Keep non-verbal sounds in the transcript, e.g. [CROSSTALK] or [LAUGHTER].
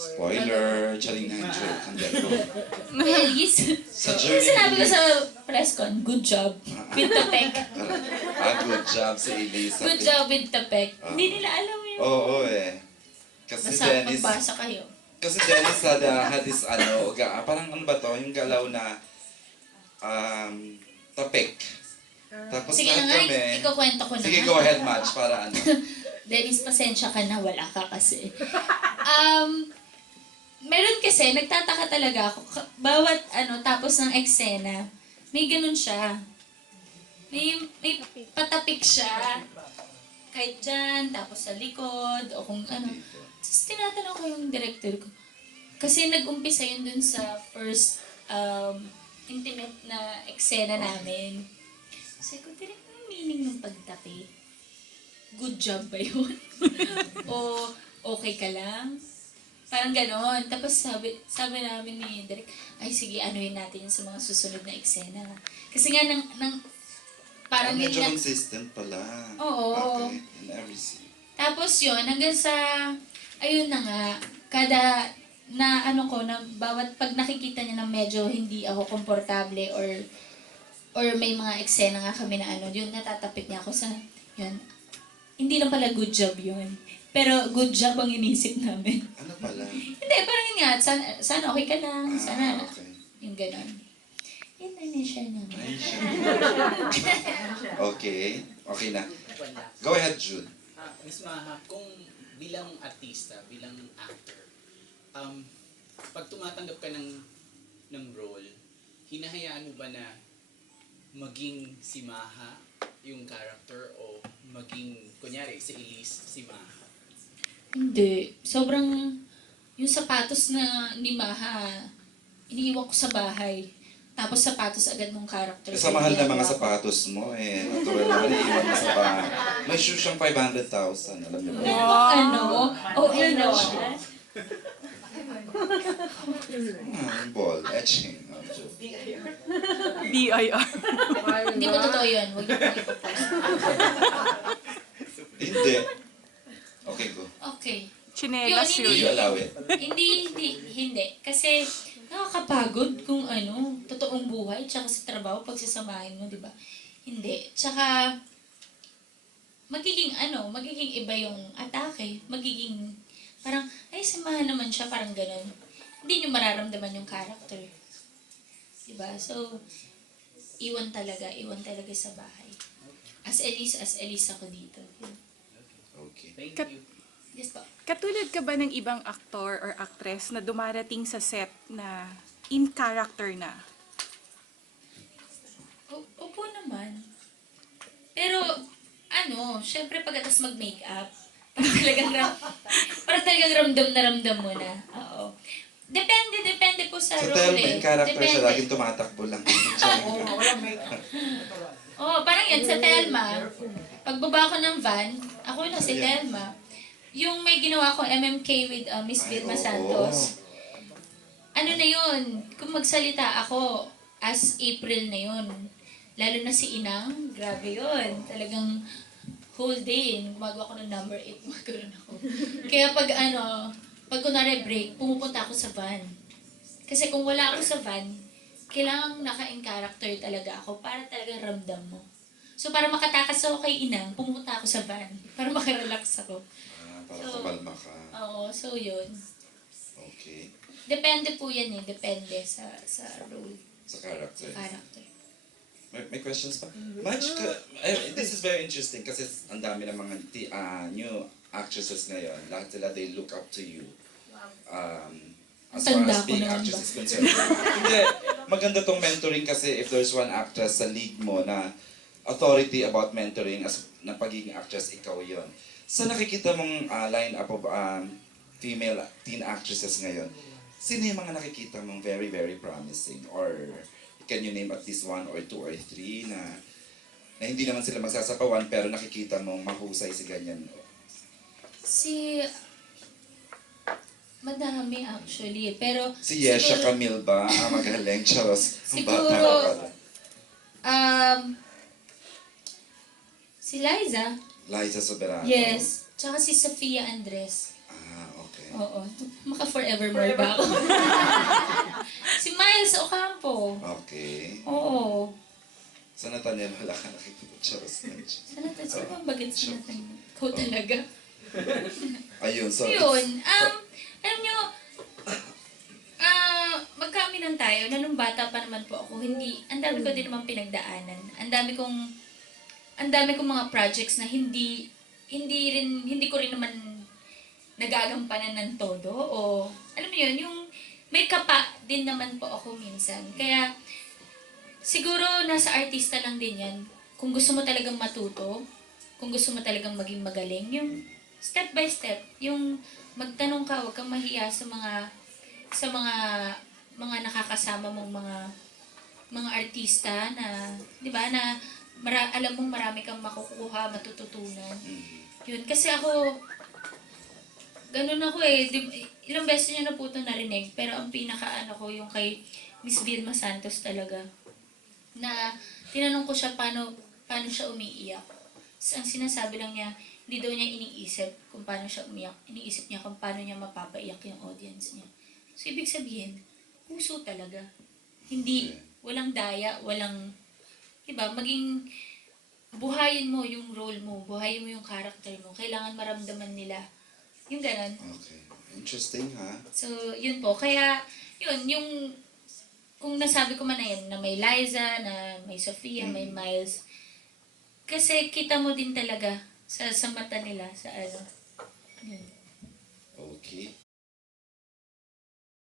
Spoiler, charing na [LAUGHS] yung joke. Hindi ko. Well, yes. Sa journey. sinabi ko sa press con, good job with the pek. [LAUGHS] Ah, good job si Elisa. Good job with the pek. Ah. Hindi nila alam yun. Oo eh. Kasi Basta Dennis, magbasa kayo. kasi Dennis had, uh, had this ano, ga, parang ano ba to, yung galaw na um, tapik. Tapos Sige na nga, kami, ikaw kwento ko na. sige go ahead match para ano. [LAUGHS] Dennis, pasensya ka na, wala ka kasi. Um, meron kasi, nagtataka talaga ako, bawat ano, tapos ng eksena, may ganun siya. May, may patapik siya. Kahit dyan, tapos sa likod, o kung ano. Tapos tinatanong ko yung director ko. Kasi nag-umpisa yun dun sa first um, intimate na eksena namin. Sabi ko, direct ano yung meaning ng pagtapik? good job ba yun? [LAUGHS] o okay ka lang? Parang ganon. Tapos sabi, sabi namin ni Derek, ay sige, anuhin natin yun sa mga susunod na eksena. Kasi nga, nang, nang parang Parang medyo consistent pala. Oo. Okay, in every scene. tapos yun, hanggang sa, ayun na nga, kada, na ano ko, na bawat pag nakikita niya na medyo hindi ako komportable or or may mga eksena nga kami na ano, yun natatapik niya ako sa, yun, hindi lang pala good job yun. Pero good job ang inisip namin. Ano pala? Nga, sana, sana okay ka lang, sana, Ah, okay. yung ganon. Yun na niya siya naman. Ay, siya. okay. Okay na. Go ahead, Jude. Ah, Miss Maha, kung bilang artista, bilang actor, um, pag tumatanggap ka ng, ng role, hinahayaan mo ba na maging si Maha yung character o maging, kunyari, si Elise, si Maha? Hindi. Sobrang, yung sapatos na ni Maha, iniiwan ko sa bahay. Tapos sapatos agad ng character. Sa mahal na mga ko. sapatos mo eh. Natural naman iiwan mo sa bahay. May shoe siyang 500,000. Alam niyo ba? Pero ano, oh, eh naman. Ah, ball. Etching. Oh, joke. B.I.R. Hindi mo totoo yun. Huwag niyo pong ipopost. Hindi. Chinelas Yun, you allow it? Hindi, hindi, hindi. Kasi nakakapagod kung ano, totoong buhay, tsaka sa trabaho, pagsasamahin mo, di ba? Hindi. Tsaka, magiging ano, magiging iba yung atake. Magiging, parang, ay, samahan naman siya, parang ganun. Hindi nyo mararamdaman yung character. Di ba? So, iwan talaga, iwan talaga sa bahay. As Elise, as Elise ako dito. Okay. Thank you. Yes po. Katulad ka ba ng ibang aktor or actress na dumarating sa set na in character na? O- Opo naman. Pero, ano, syempre pagkatas mag-makeup, parang talagang, ram, [LAUGHS] parang talagang ramdam na ramdam mo na. Oo. Depende, depende po sa, Sa role Telma, eh. yung character siya, Depende. laging tumatakbo lang. [LAUGHS] Oo, parang yan sa Telma. Pagbaba ko ng van, ako na si. Telma. Yung may ginawa ko MMK with uh, Miss Vilma. Santos. Ano na yun? Kung magsalita ako, as April na yun. Lalo na si Inang, grabe yun. Talagang whole day, gumagawa ko ng number 8, [LAUGHS] magkaroon ako. Kaya pag ano, pag kunwari break, pumupunta ako sa van. Kasi kung wala ako sa van, kailangan naka-in character talaga ako para talagang ramdam mo. So para makatakas ako kay Inang, pumunta ako sa van para makarelax ako. Para So, kumalma ka. Oo, so yun. Okay. Depende po yan eh, depende sa sa role, Sa character. character. May, may questions pa? Much, ka- eh, this is very interesting kasi ang dami ng mga ti- ah, new actresses ngayon. Lahat sila, they look up to you. Um, as far Tanda as ko being naman actress ba? is concerned. Hindi, maganda tong mentoring kasi if there's one actress sa league mo na authority about mentoring as na pagiging actress, ikaw yon. Sa nakikita mong ah, line-up of um, female teen actresses ngayon, sino yung mga nakikita mong very, very promising? Or can you name at least one or two or three na na hindi naman sila magsasapawan pero nakikita mong mahusay si ganyan? Si... Madami actually, pero... Si Yesha siguro- Camille ba? Ah, magaling. Charos. Siguro- bata. Um, si Liza, Liza Soberano. yes. Tsaka si Sofia Andres. Ah, okay. Oo. Maka forever forevermore ba ako? [LAUGHS] si Miles Ocampo. Okay. Oo. Sa Nathaniel, wala ka nakikita. Charos na siya. Sana to, sino bang bagay sa natin? Ikaw talaga. [LAUGHS] Ayun, so... Yun, um, alam nyo, ah, magkami lang tayo, na nung bata pa naman po ako, hindi, ang dami ko din naman pinagdaanan. Ang dami kong, ang dami kong mga projects na hindi, hindi rin, hindi ko rin naman nagagampanan ng todo, o, alam mo yun, yung, may kapa din naman po ako minsan. Kaya, siguro nasa artista lang din yan. Kung gusto mo talagang matuto, kung gusto mo talagang maging magaling, yung step by step, yung magtanong ka, huwag kang mahiya sa mga sa mga mga nakakasama mong mga mga artista na 'di ba na mara, alam mong marami kang makukuha, matututunan. Mm. Yun kasi ako ganun ako eh. Di, ilang beses niya na po ito narinig, pero ang pinaka ano ko yung kay Miss Vilma Santos talaga. Na tinanong ko siya paano paano siya umiiyak. So, ang sinasabi lang niya, hindi daw niya iniisip kung paano siya umiyak. Iniisip niya kung paano niya mapapaiyak yung audience niya. So, ibig sabihin, puso talaga. Hindi, walang daya, walang, diba, maging, buhayin mo yung role mo, buhayin mo yung character mo. Kailangan maramdaman nila. Yung ganon. Okay. Interesting, ha? So, yun po. Kaya, yun, yung, kung nasabi ko man na yan, na may Liza, na may Sofia, may Miles, kasi kita mo din talaga sa, sa mata nila, sa ano. Yun. Okay.